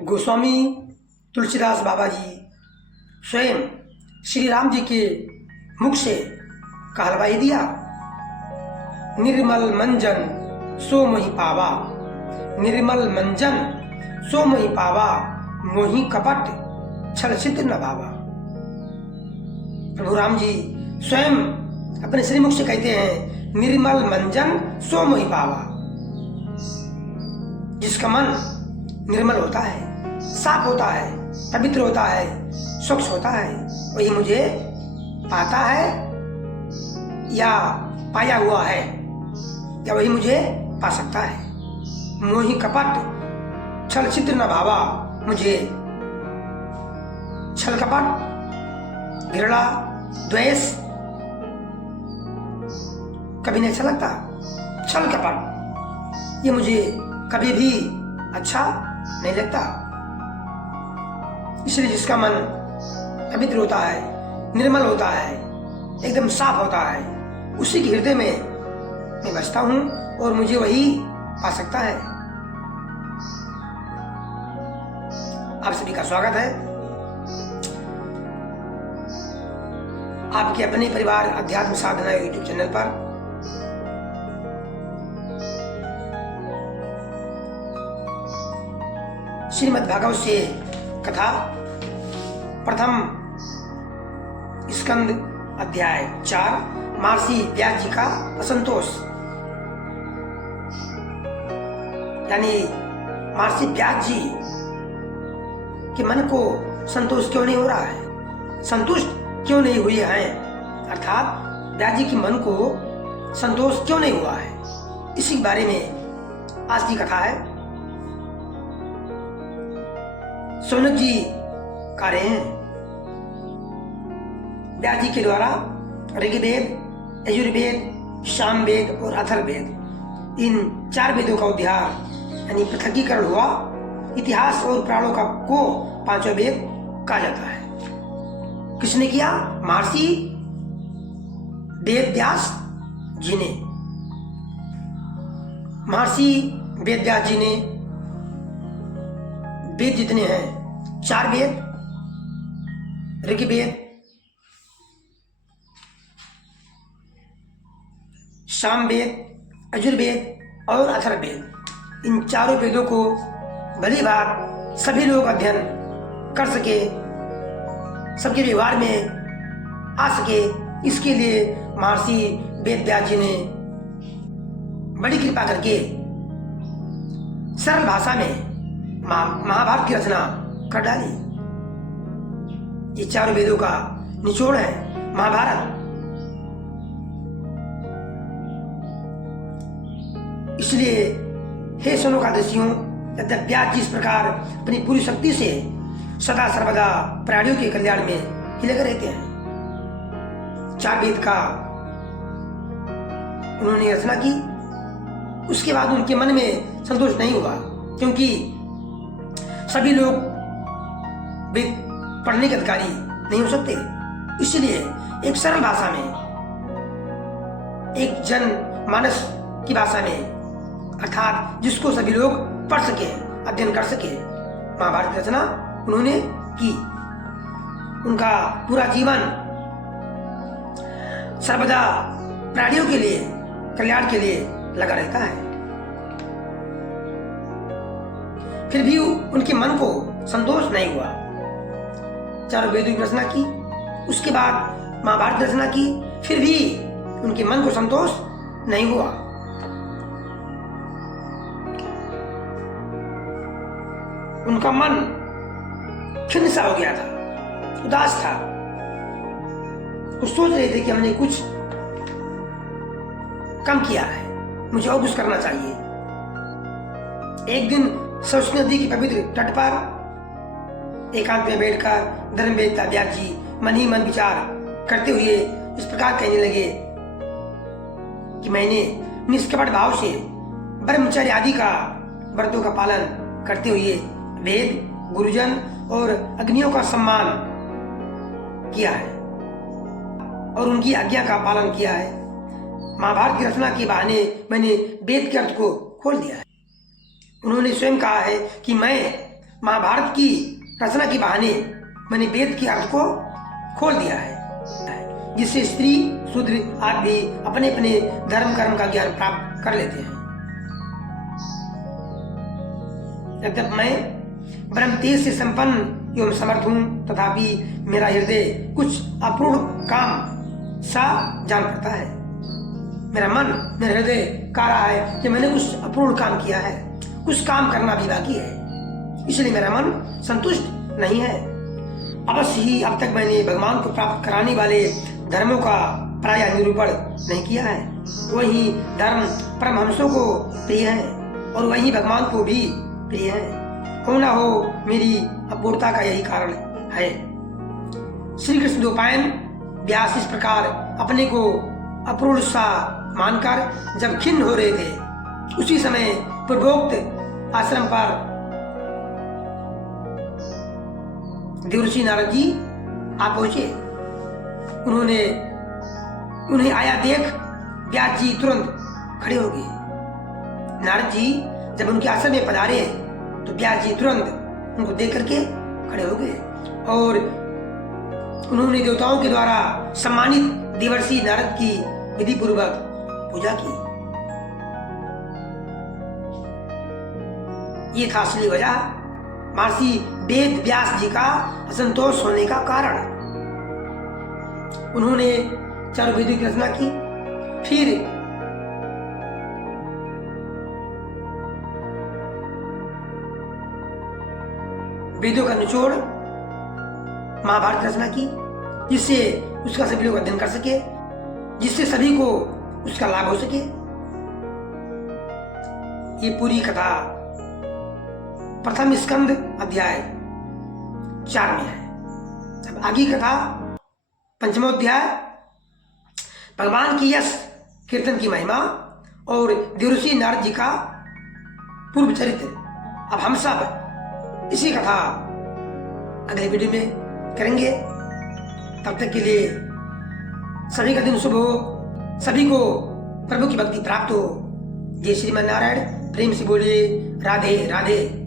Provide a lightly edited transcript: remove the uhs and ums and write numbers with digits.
गोस्वामी तुलसीदास बाबा जी स्वयं श्री राम जी के मुख से कहलवाई दिया, निर्मल मंजन सो मोहि पावा, निर्मल मंजन सो मोहि पावा, मोहि कपट छल छिद्र न भावा। प्रभु राम जी स्वयं अपने श्रीमुख से कहते हैं, निर्मल मंजन सो मोहि पावा। जिसका मन निर्मल होता है, साफ होता है, पवित्र होता है, स्वच्छ होता है, वही मुझे पाता है या पाया हुआ है, या वही मुझे पा सकता है। मोहि कपट छल छिद्र न भावा, मुझे छल कपट घृणा द्वेष कभी नहीं अच्छा लगता। छल कपट ये मुझे कभी भी अच्छा नहीं लगता। इसलिए जिसका मन पवित्र होता है, निर्मल होता है, एकदम साफ होता है, उसी के हृदय में मैं बसता हूं और मुझे वही पा सकता है। आप सभी का स्वागत है आपके अपने परिवार अध्यात्म साधना यूट्यूब चैनल पर। श्रीमद् भागवत से कथा प्रथम स्कंद अध्याय 4 महर्षि व्यास जी का असंतोष। यानी महर्षि व्यास जी के मन को संतोष क्यों नहीं हो रहा है, संतुष्ट क्यों नहीं हुए हैं, अर्थात व्यास जी के मन को संतोष क्यों नहीं हुआ है, इसी के बारे में आज की कथा है। सोनक जी कह रहे हैं, व्यास जी के द्वारा ऋग्वेद, यजुर्वेद, सामवेद और अथर्ववेद इन 4 वेदों का उद्धार यानी पृथकीकरण हुआ। इतिहास और पुराणों का को 5वां वेद कहा जाता है। किसने किया? महर्षि वेद व्यास जी ने। महर्षि वेद व्यास जी ने वेद जितने हैं 4 वेद, ऋग्वेद, सामवेद, यजुर्वेद और अथर्ववेद, इन 4 वेदों को भली बात सभी लोग अध्ययन कर सके, सबके व्यवहार में आ सके, इसके लिए महर्षि वेद व्यास जी ने बड़ी कृपा करके सरल भाषा में महाभारत की रचना कर डाली। ये 4 वेदों का निचोड़ है महाभारत। इसलिए हे सनकादशियों, यद्यपि व्यास जी इस प्रकार अपनी पूरी शक्ति से सदा सर्वदा प्राणियों के कल्याण में ही लगे रहते हैं, 4 वेद का उन्होंने रचना की। उसके बाद उनके मन में संतोष नहीं हुआ, क्योंकि सभी लोग वेद पढ़ने के अधिकारी नहीं हो सकते। इसलिए एक सरल भाषा में, एक जन मानस की भाषा में, अर्थात जिसको सभी लोग पढ़ सके, अध्ययन कर सके, महाभारत रचना उन्होंने की। उनका पूरा जीवन सर्वदा प्राणियों के लिए, कल्याण के लिए लगा रहता है। फिर भी उनके मन को संतोष नहीं हुआ। 4 वेदों की रचना की, उसके बाद महाभारत रचना की, फिर भी उनके मन को संतोष नहीं हुआ। उनका मन खिन्न सा हो गया था, उदास था। वो सोच रहे थे कि हमने कुछ कम किया है, मुझे और कुछ करना चाहिए। एक दिन सरस्वती नदी की पवित्र तट पर एकांत में बैठकर धर्मवेत्ता व्यास जी मन ही मन विचार करते हुए इस प्रकार कहने लगे कि मैंने निष्कपट भाव से ब्रह्मचर्य आदि का व्रतों का पालन करते हुए वेद, गुरुजन और अग्नियों का सम्मान किया है और उनकी आज्ञा का पालन किया है। महाभारत की रचना के बहाने मैंने वेद के अर्थ को खोल दिया है। उन्होंने स्वयं कहा है कि मैं महाभारत की रचना के बहाने मैंने वेद के अर्थ को खोल दिया है, जिससे स्त्री शूद्र आदि भी अपने अपने धर्म कर्म का ज्ञान प्राप्त कर लेते हैं। यद्यप मैं ब्रह्म तेज से संपन्न एवं समर्थ हूं, तथापि मेरा हृदय कुछ अपूर्ण काम सा जान पड़ता है। मेरा हृदय कह रहा है कि मैंने कुछ अपूर्ण काम किया है, कुछ काम करना भी बाकी है, इसलिए मेरा मन संतुष्ट नहीं है। अवश्य ही अब तक मैंने भगवान को प्राप्त कराने वाले धर्मों का प्रायः निरूपण नहीं किया है। वही धर्म परमहंसों को प्रिय है और वही भगवान को भी प्रिय है। हो ना हो मेरी अपूर्णता का यही कारण है। श्री कृष्ण द्वैपायन व्यास इस प्रकार अपने को अपूर्ण सा मानकर जब खिन्न हो रहे थे, उसी समय पूर्वोक्त आश्रम पर देवर्षि नारद जी आ पहुंचे। उन्हें आया देख व्यास जी तुरंत खड़े हो गए। नारद जी जब उनके आश्रम में पधारे तो व्यास जी तुरंत उनको देख करके खड़े हो गए और उन्होंने देवताओं के द्वारा सम्मानित देवर्षि नारद की विधि पूर्वक पूजा की। ये था असली वजह, महर्षि वेद व्यास जी का असंतोष होने का कारण। उन्होंने चारों वेदों की रचना की, फिर वेदों का निचोड़ महाभारत रचना की, जिससे उसका सभी लोग अध्ययन कर सके, जिससे सभी को उसका लाभ हो सके। ये पूरी कथा प्रथम स्कंद अध्याय 4 में है। अब आगे कथा पंचमोध्याय भगवान की यश कीर्तन की महिमा और देवर्षि नारद जी का पूर्व चरित्र। अब हम सब इसी कथा अगले वीडियो में करेंगे। तब तक के लिए सभी का दिन शुभ हो, सभी को प्रभु की भक्ति प्राप्त हो। जय श्रीमन नारायण। प्रेम से बोलिए राधे राधे।